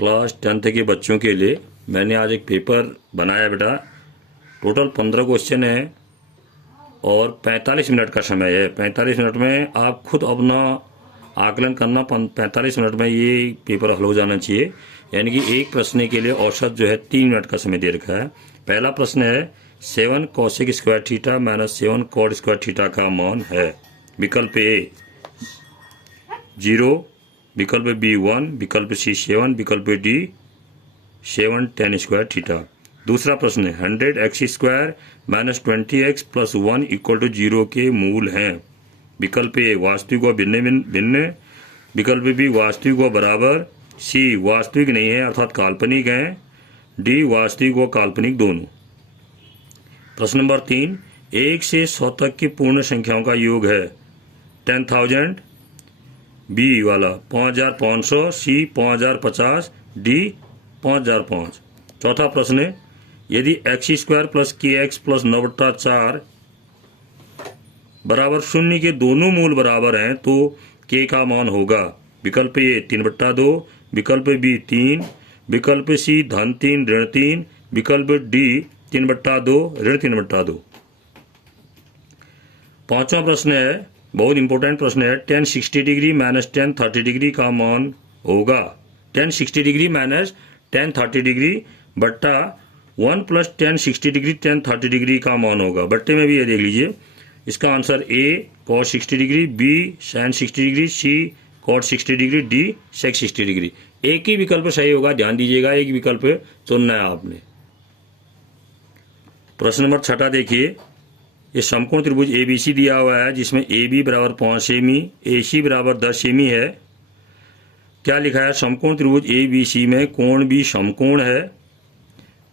Class 10th के बच्चों के लिए मैंने आज एक पेपर बनाया बेटा। टोटल 15 क्वेश्चन है और 45 मिनट का समय है। 45 मिनट में आप खुद अपना आकलन करना। 45 मिनट में ये पेपर हल हो जाना चाहिए। यानी कि एक प्रश्न के लिए औसत जो है 3 मिनट का समय दे रखा है। पहला प्रश्न है 7 cosec square theta minus 7 cot square theta का मान है। विकल्प ए 0, विकल्प बी 1, विकल्प सी 7, विकल्प डी 7 tan स्क्वायर थीटा। दूसरा प्रश्न है 100 x square minus 20x plus 1 equal to 0 के मूल हैं। विकल्प ए वास्तविक व भिन्न, विकल्प बी वास्तविक व बराबर, सी वास्तविक नहीं है अर्थात काल्पनिक है, डी वास्तविक व काल्पनिक दोनों। प्रश्न नंबर 3 1 से 100 तक की पूर्ण संख्याओं का योग है 10,000, बी वाला 5,500, सी 5,050, डी 5,005। चौथा प्रश्न है यदि एक्स स्क्वायर प्लस के एक्स प्लस 9/4 बराबर 0 के दोनों मूल बराबर हैं तो के का मान होगा। विकल्प ए 3/2, विकल्प बी 3, विकल्प सी धन 3 ऋण 3, विकल्प डी 3/2 ऋण 3/2। पांचवा प्रश्न है बहुत इंपॉर्टेंट प्रश्न है 10 60 डिग्री माइनस 10 30 डिग्री का मान होगा। 10 60 डिग्री माइनस 10 30 डिग्री बट्टा 1 प्लस 10 60 डिग्री 10 30 डिग्री का मान होगा। बट्टे में भी ये देख लीजिए। इसका answer A cos 60 degree, B sin 60 degree, C cot 60 degree, D sec 60 degree. एक ही विकल्प सही होगा, ध्यान दीजिएगा, एक विकल्प चुनना है आपने। प्रश्न नंबर 6 देखिए। ये समकोण त्रिभुज ABC दिया हुआ है जिसमें AB बराबर 5 सेमी, AC बराबर 10 सेमी है। क्या लिखा है? समकोण त्रिभुज ABC में कोण भी समकोण है।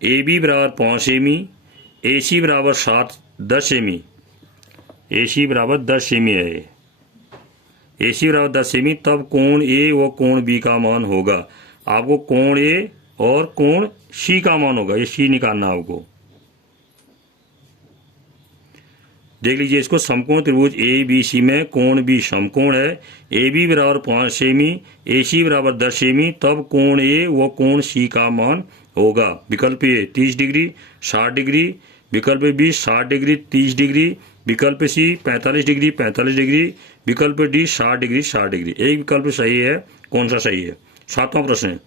AB बराबर 5 सेमी, AC बराबर 10 सेमी, AC बराबर 10 सेमी है। AC बराबर 10 सेमी, तब कोण A व कोण B का मान होगा। आपको कोण A और कोण C का मान होगा, ये C निकालना आपको। देख लीजिए इसको, समकोण त्रिभुज ABC में कोण B समकोण है। AB बराबर 5 सेमी, AC बराबर 10 सेमी, तब कोण A व कोण C का मान होगा। विकल्प ए 30 डिग्री 60 डिग्री, विकल्प बी 60 डिग्री 30 डिग्री, विकल्प सी 45 डिग्री 45 डिग्री, विकल्प डी 60 डिग्री 60 डिग्री। एक विकल्प सही है, कौन सा सही है? 7वां प्रश्न है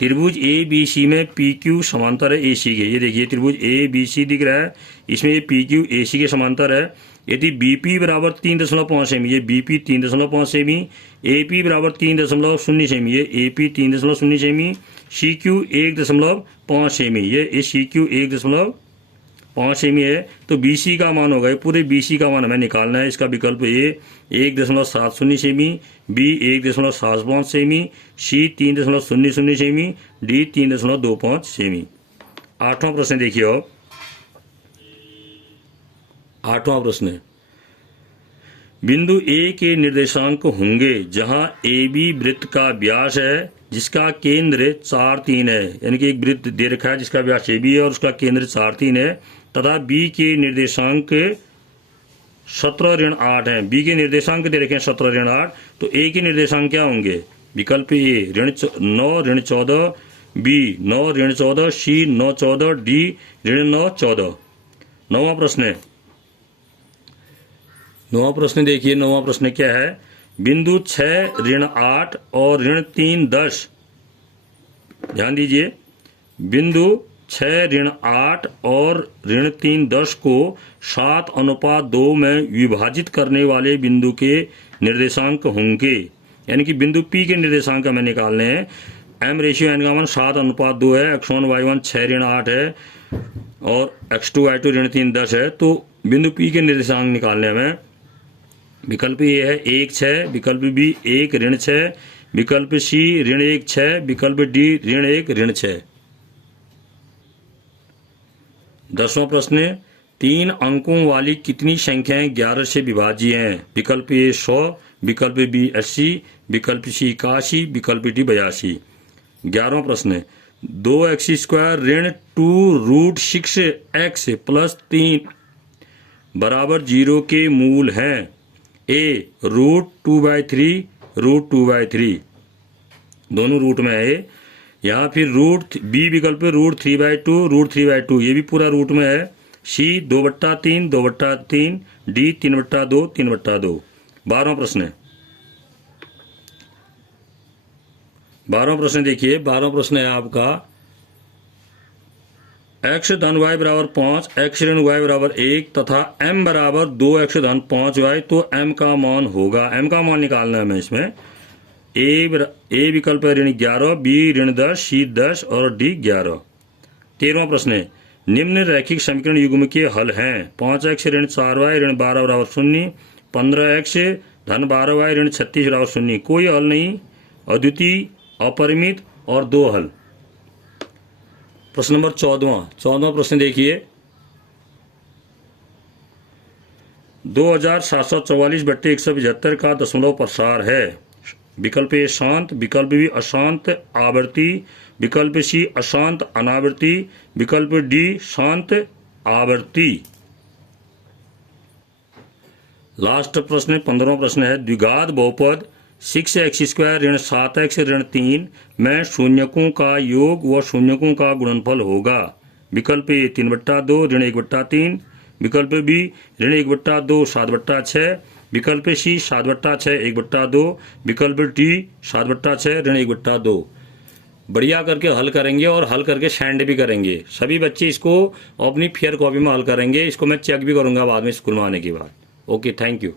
त्रिभुज ABC में PQ समांतर है AC के। ये देखिए त्रिभुज ABC दिख रहा है, इसमें ये PQ AC के समांतर है। यदि BP बराबर 3.5 सेमी, ये BP 3.5 सेमी, AP बराबर 3.0 सेमी, ये AP 3.0 सेमी, CQ 1.5 सेमी, ये CQ 1.5 सेमी है, तो BC का मान होगा, पूरे BC का मान हमें निकालना है। इसका विकल्प ए 1.70 सेमी, B 1.75 सेमी, C 3.00 सेमी, D 3.25 सेमी। 8वां प्रश्न देखिए आप। 8वां प्रश्न है बिंदु A के निर्देशांक होंगे जहां AB वृत्त का व्यास है जिसका केंद्र 4 3 है। यानी कि एक वृत्त दे रखा है जिसका व्यास AB है और उसका केंद्र 4 3 है, तथा B के निर्देशांक 17 ऋण 8 है। B के निर्देशांक दे रखे हैं 17 ऋण 8, तो A के निर्देशांक क्या होंगे? विकल्प ए 9 ऋण 14, B 9 ऋण 14, C 9 14, D ऋण 9 14। 9वां प्रश्न है। 9वां प्रश्न देखिए। 9वां प्रश्न क्या है? बिंदु 6 ऋण 8 और ऋण 3 10। ध्यान दीजिए, बिंदु 6 ऋण 8 और ऋण 3 10 को 7:2 में विभाजित करने वाले बिंदु के निर्देशांक होंगे। यानी कि बिंदु P के निर्देशांक हमें निकालने हैं। M/N का मान 7:2 है, x1 y1 6 ऋण 8 है और x2 y2 ऋण 3 10 है, तो बिंदु P के निर्देशांक निकालने हमें। विकल्प ए है 1 6, विकल्प बी 1 ऋण 6, विकल्प सी ऋण 1 6, विकल्प डी ऋण 1 ऋण 6। 10वां प्रश्न 3 अंकों वाली कितनी संख्याएं 11 से विभाज्य हैं? विकल्प ए 100, विकल्प बी 80, विकल्प सी 81, विकल्प डी 82। 11वां प्रश्न 2x स्क्वायर ऋण 2√6x प्लस 3 बराबर 0 के मूल हैं। ए √2/3 √2/3, दोनों रूट में है ये। यहाँ फिर रूट बी विकल्प पे √3/2 √3/2 ये भी पूरा रूट में है। सी 2/3 2/3, डी 3/2 3/2। 12वां प्रश्न है। 12वां प्रश्न देखिए, 12वां प्रश्न है आपका x धन y बराबर 5, x ऋण y बराबर 1 तथा m बराबर 2x धन 5y, तो m का मान होगा। m का मान निकालना है हमें इसमें। ए विकल्प है ऋण 11, बी ऋण 10, सी 10 और डी 11। 13वां प्रश्न है, निम्न रैखिक समीकरण युग्म के हल हैं। 5x ऋण 4y ऋण 12 बराबर 0, 15x धन 12y ऋण 36 बराबर 0। कोई हल नहीं, अद्वितीय, अपरिमित और 2 हल। प्रश्न नंबर 14वां प्रश्न देखिए, 2744/175 का दशमलव प्रसार है। विकल्प ए शांत, विकल्प बी अशांत आवृत्ति, विकल्प सी अशांत अनावृत्ति, विकल्प डी शांत आवृत्ति। लास्ट प्रश्न 15वां प्रश्न है, द्विघात बहुपद 6x² ऋण 7x ऋण 3 में शून्यकों का योग व शून्यकों का गुणनफल होगा। विकल्प ए 3/2 ऋण 1/3, विकल्प बी ऋण 1/2 7/6, विकल्प सी 7/6 1/2, विकल्प डी 7/6 ऋण 1/2। बढ़िया करके हल करेंगे और हल करके सेंड भी करेंगे। सभी बच्चे इसको अपनी फेयर कॉपी में हल करेंगे। इसको मैं चेक भी करूंगा बाद में स्कूल में आने के बाद। Okay, thank you.